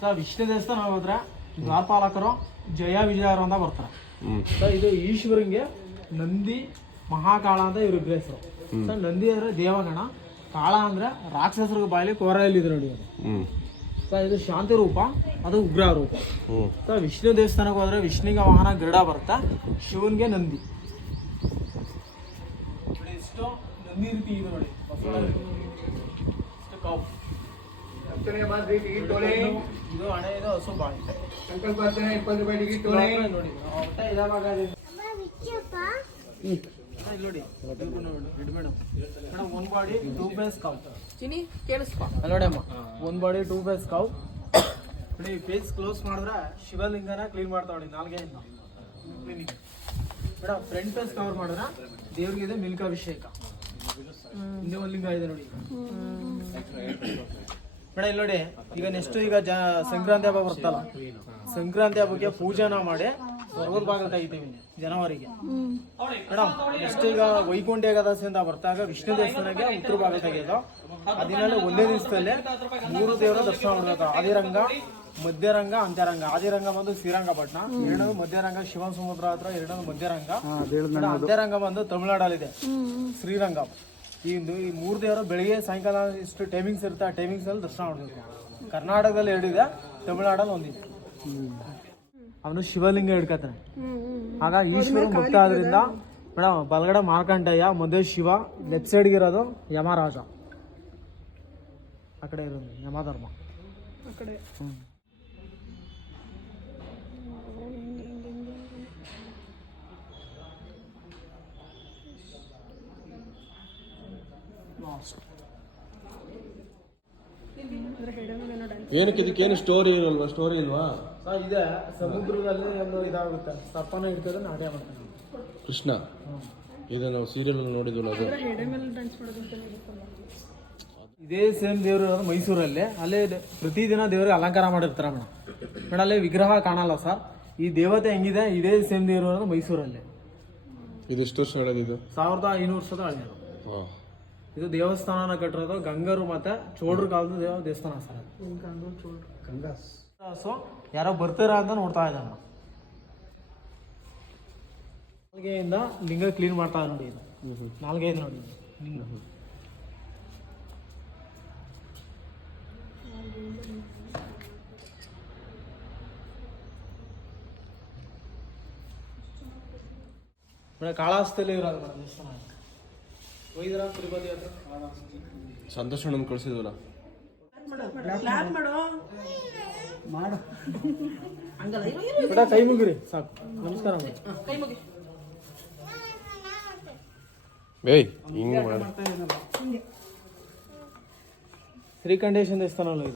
Sir Vishnu ದೇವಸ್ಥಾನ ಹೋದ್ರೆ ದ್ವಾರಪಾಲಕರು ಜಯ ವಿಜಯರು ಅಂತ ಬರ್ತಾರೆ. ಸರ್ ಇದು ಈಶ್ವರಂಗೆ ನಂದಿ ಮಹಾಕಾಳ ಅಂತ ಇವ್ರ ವಿಗ್ರಹ ಹೆಸರು. ಸರ್ ನಂದಿ ಅಂದ್ರೆ ದೇವಗಣ, ಕಾಳ ಅಂದ್ರೆ ರಾಕ್ಷಸರ ಬಾಯಲ್ಲಿ ಕೋರೆಯಲ್ಲಿದೆ ನೋಡಿ ಅದು. ಸರ್ ಇದು ಶಾಂತಿ ರೂಪ, ಅದು ಉಗ್ರ ರೂಪ. ಸರ್ ವಿಷ್ಣು ದೇವಸ್ಥಾನಕ್ಕೆ ಹೋದ್ರೆ ವಿಷ್ಣುಗೆ ವಾಹನ ಗರುಡ ಬರುತ್ತೆ, ಶಿವನ್ಗೆ ನಂದಿ. ಇಷ್ಟು ನಂದಿ ರೀತಿ ಇದೆ ನೋಡಿ, ಇಷ್ಟು ಕಾವು. ಇದು ಹಣೆ ಇದು ಹಸು ಬಾಯಿ. ಸಂಕಲ್ಪ 20 ರೂಪಾಯಿ ಟಿಕೆಟ್ ತೊಳೆ ನೋಡಿ ಹೊಟ್ಟೆ ಇದಾವಾಗ ನೋಡಿ ಮೇಡಮ್ ಒನ್ ಬಾಡಿ 2 ಫೇಸ್ ಕಾವ್ ನೋಡಿ ಅಮ್ಮ, ಒನ್ ಬಾಡಿ 2 ಫೇಸ್ ಕಾವ್ ನೋಡಿ. ಫೇಸ್ ಕ್ಲೋಸ್ ಮಾಡಿದ್ರೆ ಶಿವಲಿಂಗನ ಕ್ಲೀನ್ ಮಾಡ್ತಾ ನೋಡಿ ನಾಲ್ಗೆಯಿಂದ cleaning madam. Front face cover ಮಾಡಿದ್ರೆ ದೇವ್ರಿಗೆ ಇದೆ ಮಿಲ್ಕಾಭಿಷೇಕ. ಹಿಂದೆ ಒಂದು ಲಿಂಗ ಇದೆ ನೋಡಿ ಮೇಡಮ್. ಇಲ್ಲಿ ನೋಡಿ ಈಗ ನೆಕ್ಸ್ಟ್ ಈಗ ಸಂಕ್ರಾಂತಿ ಹಬ್ಬ ಬರ್ತಲ್ಲ, ಸಂಕ್ರಾಂತಿ ಹಬ್ಬಕ್ಕೆ ಪೂಜೆನ ಮಾಡಿ ಸ್ವರ್ಗದ ಭಾಗ ತೆಗಿತೀವಿ ಜನವರಿಗೆ ಮೇಡಮ್. ನೆಕ್ಸ್ಟ್ ಈಗ ವೈಕುಂಠ ಏಕಾದಶಿ ಅಂತ ಬರ್ತಾಗ ವಿಷ್ಣು ದೇವಸ್ಥಾನಕ್ಕೆ ಉತ್ತರ ಭಾಗ ತೆಗೆಯೋದು. ಅದಿನಲ್ಲಿ ಒಂದೇ ದಿವಸದಲ್ಲಿ 3 ದೇವರ ದರ್ಶನ ಮಾಡ್ಬೇಕು. ಆದಿರಂಗ, ಮಧ್ಯರಂಗ, ಅಂತ್ಯರಂಗ. ಆದಿರಂಗ ಬಂದು ಶ್ರೀರಂಗಪಟ್ಟಣ, ಎರಡನೇದು ಮಧ್ಯರಂಗ ಶಿವನ್ ಸಮುದ್ರ ಹತ್ರ, ಎರಡನೇದು ಮಧ್ಯರಂಗ. ಅಂತ್ಯರಂಗ ಬಂದು ತಮಿಳುನಾಡಲ್ಲಿದೆ ಶ್ರೀರಂಗ. ಈ 3 ದೇವರು ಬೆಳಿಗ್ಗೆ ಸಾಯಂಕಾಲ ಇಷ್ಟು ಟೈಮಿಂಗ್ಸ್ ಇರುತ್ತೆ, ಆ ಟೈಮಿಂಗ್ಸ್ ಅಲ್ಲಿ ದರ್ಶನ ಮಾಡಬೇಕು. ಕರ್ನಾಟಕದಲ್ಲಿ 2 ಇದೆ, ತಮಿಳುನಾಡಲ್ಲಿ 1 ಇದೆ. ಅವನು ಶಿವಲಿಂಗ ಹಿಡ್ಕತಾನೆ. ಆಗ ಈಶ್ವರ ಮುಕ್ತ ಆದ್ರಿಂದ ಮೇಡಮ್ ಬಲಗಡೆ ಮಾರ್ಕಂಡಯ್ಯ, ಮಧ್ಯ ಶಿವ, ಲೆಫ್ಟ್ ಸೈಡ್ಗೆ ಇರೋದು ಯಮರಾಜ, ಆ ಕಡೆ ಇರೋದು ಯಮಧರ್ಮ. ಏನಕ್ಕೆ ಇದಕ್ಕೇನು ಸ್ಟೋರಿ ಇರಲ್ವಾ? ಸ್ಟೋರಿ ಇಲ್ವಾ? ಇದೆ, ಸಮುದ್ರದಲ್ಲಿ ಒಂದು ಇದಾಗುತ್ತೆ, ಸರ್ಪನ ಹಿಡ್ಕೊಂಡು ನಾಟ್ಯ ಮಾಡ್ತಾನೆ ಕೃಷ್ಣ. ಇದು ನಾವು ಸೀರಿಯಲ್ ನೋಡಿದ್ವಲ್ಲ ಅದು. ಇದೇ ಸೇಮ್ ದೇವರು ಇರೋದು ಮೈಸೂರಲ್ಲಿ. ಅಲ್ಲೇ ಪ್ರತಿದಿನ ದೇವರಿಗೆ ಅಲಂಕಾರ ಮಾಡಿರ್ತಾರೆ ಮೇಡಮ್. ಮೇಡಮ್ ಅಲ್ಲಿ ವಿಗ್ರಹ ಕಾಣಲ್ಲ ಸರ್. ಈ ದೇವತೆ ಹೆಂಗಿದೆ ಇದೇ ಸೇಮ್ ದೇವರು ಇರೋದು ಮೈಸೂರಲ್ಲಿ. ಇದು ಎಷ್ಟು ವರ್ಷ ಹಳೆದಿದು? 1500 ವರ್ಷದ ಹಳೆಯದು. ಇದು ದೇವಸ್ಥಾನ ಕಟ್ಟಿರೋದು ಗಂಗರು ಮತ್ತೆ ಚೋಳರ ಕಾಲದ ದೇವಸ್ಥಾನ ಸರ್. ಸೊ ಯಾರೋ ಬರ್ತಾರ ಅಂತ ನೋಡ್ತಾ ಇದ್ದಾನ. ನಾಲ್ಗೆಯಿಂದ ಲಿಂಗ ಕ್ಲೀನ್ ಮಾಡ್ತಾ ನೋಡಿ. ಇದು ನಾಲ್ಗೆ ಇದೆ ನೋಡಿ ಲಿಂಗ. ಕಾಳಹಸ್ತಿಯಲ್ಲಿ ಇರೋದು ಮೇಡಮ್ ದೇವಸ್ಥಾನ. ಒಯ್ದ್ರ ತಿರುಪತಿ ಹತ್ರ ಸಂತೋಷ್ ಅಣ್ಣನ ಕಳ್ಸಿದ್ವಲ್ಲ. ಕೈ ಮುಗಿರಿ ಸಾಕು. ನಮಸ್ಕಾರ ಬೇಯ್ ಹಿಂಗೆ ಮಾಡ. ಶ್ರೀಕಂಠೇಶ್ವರ ದೇವಸ್ಥಾನ